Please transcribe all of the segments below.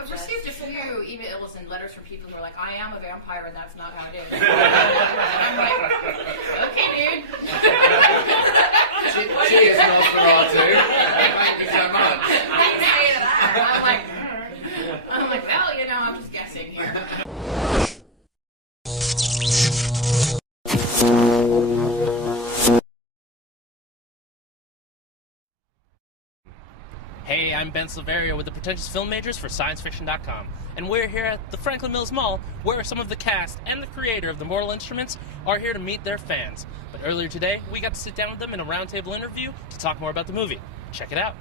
I've received a few emails and letters from people who are like, I am a vampire and that's not how it is. And I'm like, okay, dude. Cheers, Nosferatu. Thank you so much. Thanks to that. I'm like, well, you know, I'm just guessing here. Hey, I'm Ben Silverio with the Pretentious Film Majors for ScienceFiction.com, and we're here at the Franklin Mills Mall, where some of the cast and the creator of the Mortal Instruments are here to meet their fans. But earlier today, we got to sit down with them in a roundtable interview to talk more about the movie. Check it out.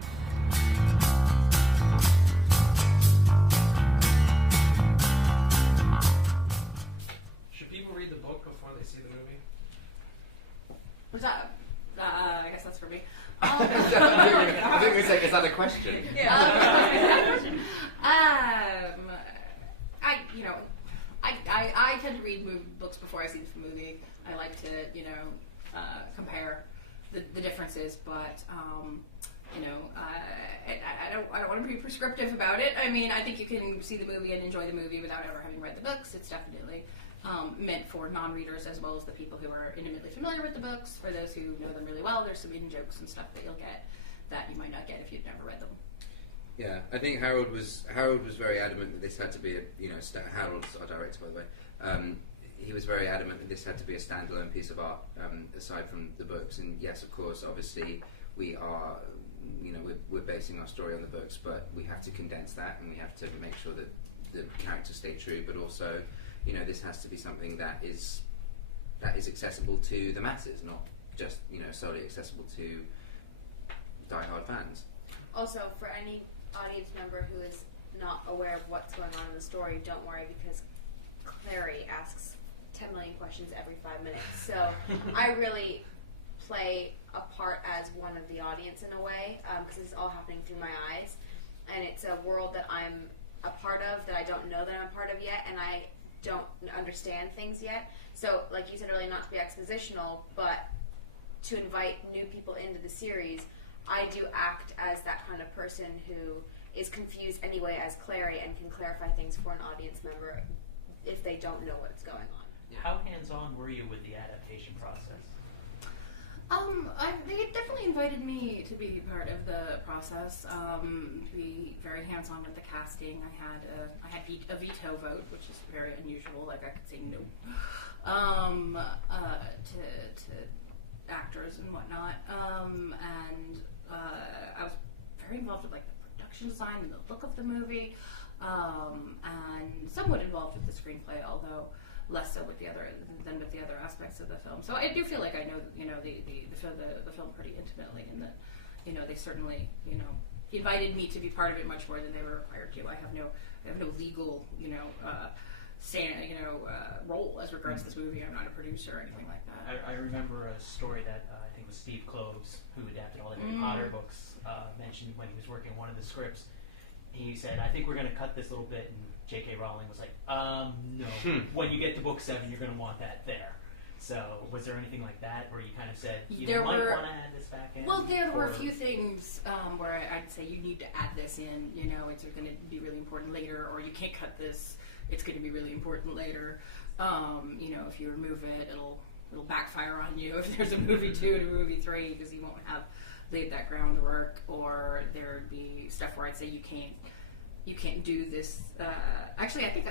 Should people read the book before they see the movie? What's that? I guess that's for me. I think we say, is that a question? I tend to read books before I see the movie. I like to, compare the differences, but I don't want to be prescriptive about it. I mean, I think you can see the movie and enjoy the movie without ever having read the books. It's definitely meant for non-readers as well as the people who are intimately familiar with the books. For those who know them really well, there's some in jokes and stuff that you'll get that you might not get if you'd never read them. Yeah, I think Harold was very adamant that this had to be Harold's our director, by the way. He was very adamant that this had to be a standalone piece of art, aside from the books. And yes, of course, obviously we are, we're basing our story on the books, but we have to condense that and we have to make sure that the characters stay true, but also, this has to be something that is accessible to the masses, not just solely accessible to die-hard fans. Also, for any audience member who is not aware of what's going on in the story, don't worry, because Clary asks 10 million questions every 5 minutes. So I really play a part as one of the audience in a way, because it's all happening through my eyes, and it's a world that I'm a part of that I don't know that I'm a part of yet, and I don't understand things yet. So, like you said earlier, not to be expositional, but to invite new people into the series, I do act as that kind of person who is confused anyway as Clary and can clarify things for an audience member if they don't know what's going on. How hands-on were you with the adaptation process? They definitely invited me to be part of the process, to be very hands-on with the casting. I had a veto vote, which is very unusual. Like, I could say no to actors and whatnot. And I was very involved with, like, the production design and the look of the movie, and somewhat involved with the screenplay, although less so with the other aspects of the film. So I do feel like I know the film pretty intimately, in that they certainly invited me to be part of it much more than they were required to. I have no legal role as regards this movie. I'm not a producer or anything like that. I remember a story that I think was Steve Kloves, who adapted all the Harry Potter books, mentioned when he was working on one of the scripts. He said, I think we're going to cut this little bit, and J.K. Rowling was like, no. When you get to book 7, you're going to want that there. So, was there anything like that where you kind of said, you might want to add this back in? Well, there were a few things where I'd say you need to add this in, it's going to be really important later, or you can't cut this, it's going to be really important later. If you remove it, it'll backfire on you if there's a movie 2 and a movie 3, because you won't have laid that groundwork. Or there'd be stuff where I'd say you can't do this. Actually, I think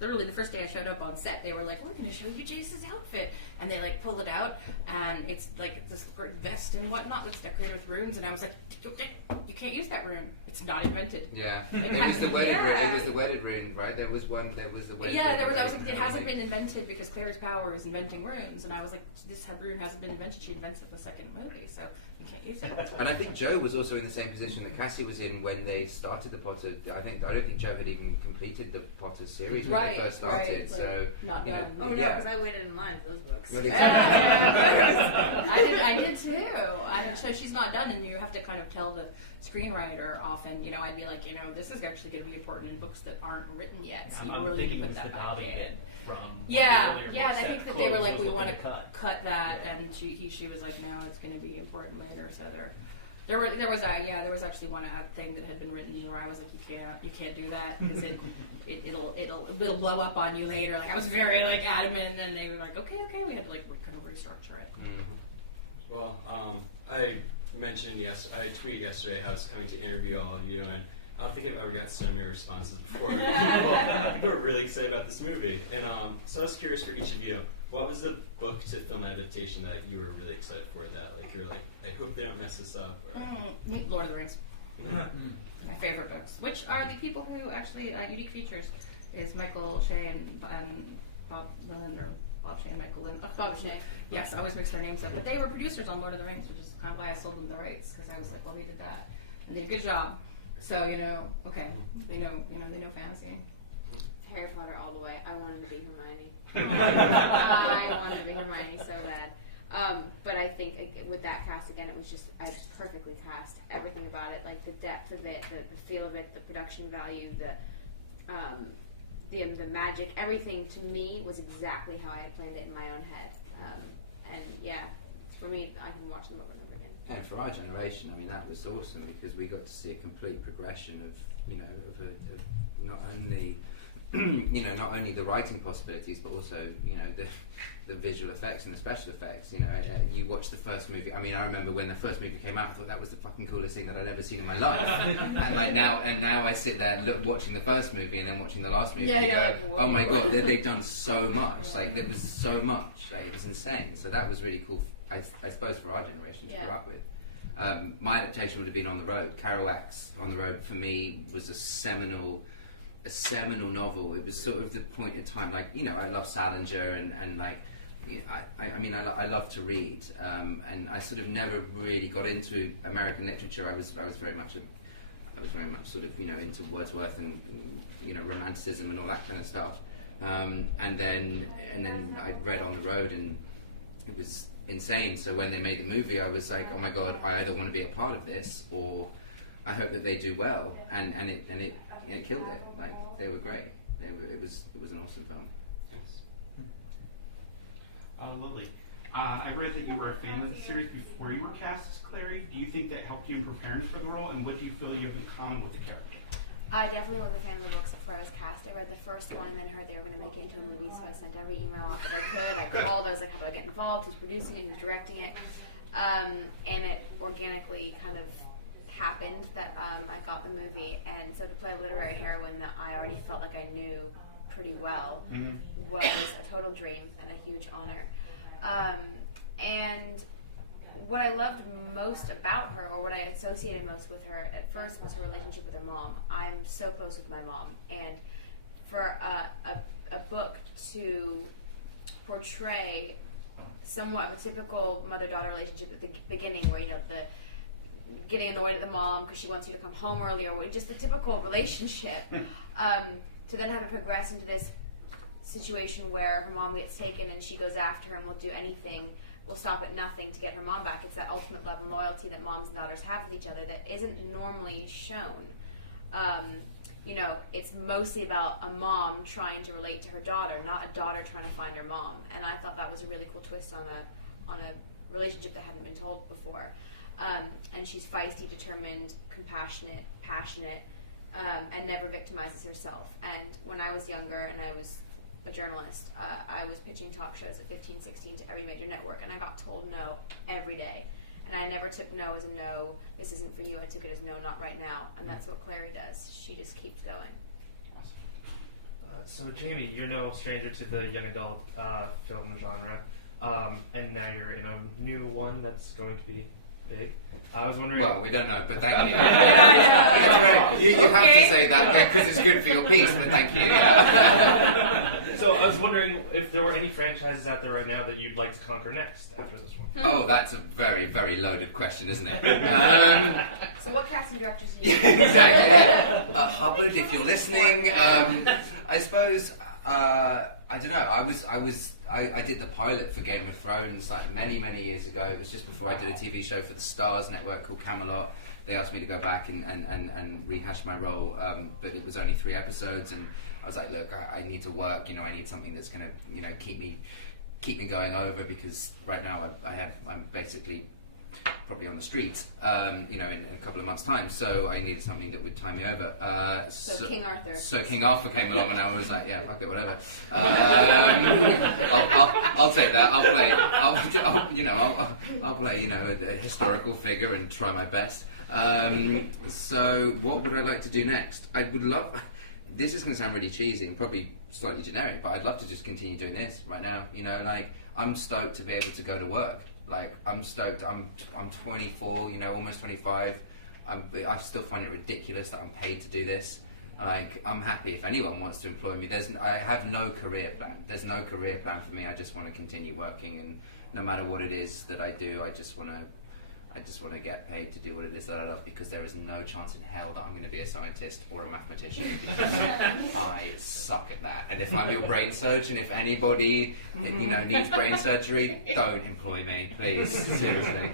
literally the first day I showed up on set, they were like, we're going to show you Jace's outfit. And they pulled it out, and it's like this great vest and whatnot that's decorated with runes. And I was like, you can't use that rune. It's not invented. Yeah. It was the wedded rune. It was the wedded rune, right? There was the wedded rune. I was like, it hasn't been invented because Claire's power is inventing runes. And I was like, this rune hasn't been invented. She invents it in the second movie, so you can't use it. And I think Joe was also in the same position that Cassie was in when they started the Potter. I don't think Joe had even completed the Potter series when they first started. Right. So not done. Oh no, because I waited in line for those books. Really I did too. So she's not done, and you have to kind of tell the screenwriter often. I'd be like, this is actually going to be important in books that aren't written yet. So I'm really thinking it put was that the back Dobby in. bit from Yeah, the earlier yeah. books I think that Kloves they were like, we looking want to cut cut that, Yeah. and she was like, no, it's going to be important later. So they're There was actually one thing that had been written where I was like, you can't do that because it'll blow up on you later. Like I was very like adamant, and they were like, okay, we had to like kind of restructure it. Well, I mentioned I tweeted yesterday how I was coming to interview all of you, and I don't think I've ever got so many responses before. People are really excited about this movie, and so I was curious for each of you, what was the book to film adaptation that you were really excited for? That like you're like, I hope they don't mess this up. Or... Lord of the Rings. My favorite books, which are the people who actually Unique Features is Michael Shea and Bob Lynn, or Bob Shea and Michael Lynn. Bob Shea. Yes, I always mix their names up, but they were producers on Lord of the Rings, which is kind of why I sold them the rights, because I was like, well, they did that and they did a good job. So okay, they know fantasy. Harry Potter all the way. I wanted to be Hermione. I wanted to be Hermione so bad. But I think with that cast again, it was just I perfectly cast everything about it, like the depth of it, the feel of it, the production value, the magic, everything to me was exactly how I had planned it in my own head. And yeah, for me, I can watch them over and over again. And for our generation, I mean, that was awesome because we got to see a complete progression of not only not only the writing possibilities, but also the visual effects and the special effects. You watch the first movie. I mean, I remember when the first movie came out, I thought that was the fucking coolest thing that I'd ever seen in my life. and now I sit there watching the first movie and then watching the last movie and go, like, oh my god, they've done so much. Like there was so much. Like, it was insane. So that was really cool. I suppose for our generation to grow up with. My adaptation would have been On the Road. Kerouac's On the Road for me was a seminal novel. It was sort of the point in time, like, I love Salinger and like, I love to read, and I sort of never really got into American literature. I was very much sort of into Wordsworth and romanticism and all that kind of stuff. And then I read On the Road, and it was insane. So when they made the movie, I was like, oh my god, I either want to be a part of this or I hope that they do well. And it killed it. Like, they were great. It was an awesome film. Lily, I read that you were a fan of the series before you were cast as Clary. Do you think that helped you in preparing for the role, and what do you feel you have in common with the character? I definitely was a fan of the books before I was cast. I read the first one and then heard they were going to make it into a movie, so I sent every email out that I could. I called, I was like, how do I get involved? Who's producing it? Who's directing it? And it organically kind of happened that I got the movie. And so to play a literary heroine that I already felt like I knew pretty well was a total dream and a huge honor. And what I loved most about her, or what I associated most with her at first, was her relationship with her mom. I'm so close with my mom, and for a book to portray somewhat of a typical mother-daughter relationship at the beginning, where the getting annoyed at the mom because she wants you to come home earlier, just the typical relationship, to then have it progress into this situation where her mom gets taken and she goes after her and will do anything, will stop at nothing to get her mom back. It's that ultimate love and loyalty that moms and daughters have with each other that isn't normally shown. It's mostly about a mom trying to relate to her daughter, not a daughter trying to find her mom. And I thought that was a really cool twist on a relationship that hadn't been told before. And she's feisty, determined, compassionate, passionate, and never victimizes herself. And when I was younger and I was a journalist, I was pitching talk shows at 15, 16 to every major network, and I got told no every day. And I never took no as a no, this isn't for you. I took it as no, not right now. And that's what Clary does. She just keeps going. So Jamie, you're no stranger to the young adult film genre, and now you're in a new one that's going to be big. I was wondering... Well, we don't know, but thank you. You have to say that because it's good for your piece, but thank you. Yeah. So I was wondering if there were any franchises out there right now that you'd like to conquer next after this one. Oh, that's a very, very loaded question, isn't it? So what casting directors do you Exactly. Hubbard, if you're listening, I suppose, I don't know, I did the pilot for Game of Thrones like many, many years ago. It was just before I did a TV show for the Stars Network called Camelot. They asked me to go back and rehash my role, but it was only 3 episodes, and I was like, look, I need to work. I need something that's going to, keep me going over, because right now I'm basically probably on the streets, you know, in a couple of months' time. So I needed something that would tie me over. So King Arthur. So King Arthur came along, and I was like, yeah, fuck it, whatever. I'll take that. I'll play. I'll play, you know, a historical figure and try my best. So what would I like to do next? I would love. This is going to sound really cheesy and probably slightly generic, but I'd love to just continue doing this right now. You know, like, I'm stoked to be able to go to work. Like, I'm stoked. I'm 24, you know, almost 25. I still find it ridiculous that I'm paid to do this. Like, I'm happy if anyone wants to employ me. I have no career plan. There's no career plan for me. I just want to continue working, and no matter what it is that I do, I just want to get paid to do what it is that I love, because there is no chance in hell that I'm going to be a scientist or a mathematician, because I suck at that. And if I'm your brain surgeon, if anybody, you know, needs brain surgery, don't employ me, please. Seriously.